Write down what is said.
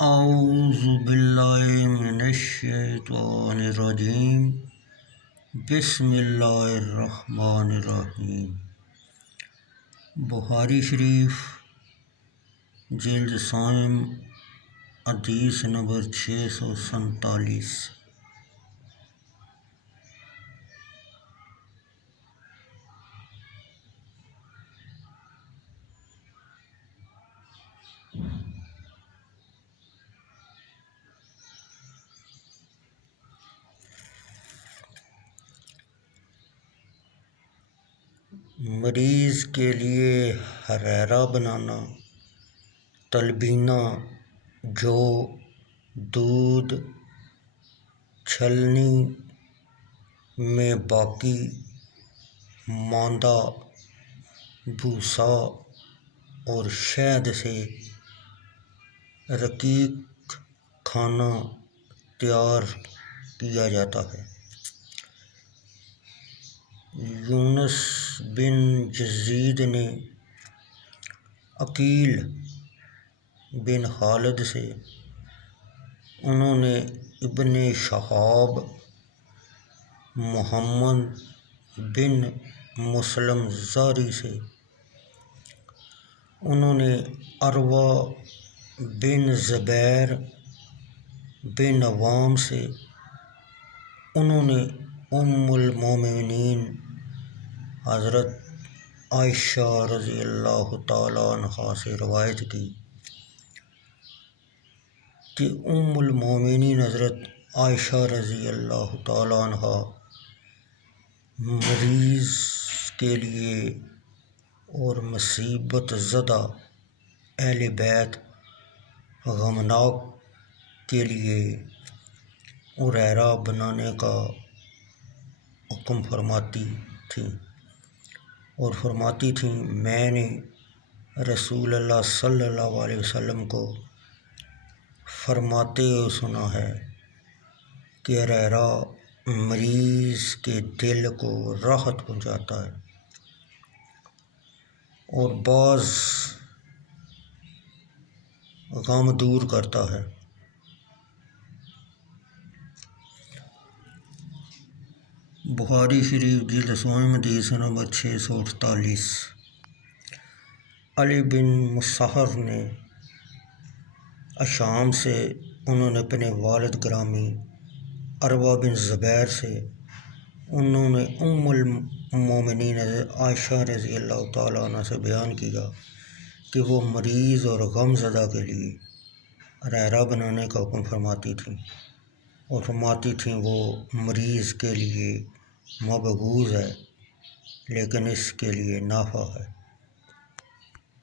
اعوذ باللہ من الشیطان الرجیم بسم اللہ الرحمن الرحیم۔ بخاری شریف جلد سائم حدیث نمبر 647۔ مریض کے لیے حریرہ بنانا، تلبینہ، جو، دودھ، چھلنی میں باقی ماندہ بھوسا اور شہد سے رقیق کھانا تیار کیا جاتا ہے۔ یونس بن یزید نے عقیل بن خالد سے، انہوں نے ابن شہاب محمد بن مسلم زہری سے، انہوں نے عروہ بن زبیر بن عوام سے، انہوں نے ام المومنین حضرت عائشہ رضی اللہ تعالیٰ عنہا سے روایت کی کہ ام المومنین حضرت عائشہ رضی اللہ تعالیٰ عنہا مریض کے لیے اور مصیبت زدہ اہل بیت غمناک کے لیے حریرہ بنانے کا حکم فرماتی تھیں اور فرماتی تھیں، میں نے رسول اللہ صلی اللہ علیہ وسلم کو فرماتے ہوئے سنا ہے کہ حریرہ مریض کے دل کو راحت پہنچاتا ہے اور بعض غم دور کرتا ہے۔ بخاری شریف جلد سوم حدیث نمبر 648۔ علی بن مصہر نے اشام سے، انہوں نے اپنے والد گرامی عروہ بن زبیر سے، انہوں نے ام المومنین عائشہ رضی اللہ تعالیٰ عنہ سے بیان کیا کہ وہ مریض اور غم زدہ کے لیے حریرہ بنانے کا حکم فرماتی تھیں اور فرماتی تھیں وہ مریض کے لیے مبغوض ہے لیکن اس کے لیے نافع ہے۔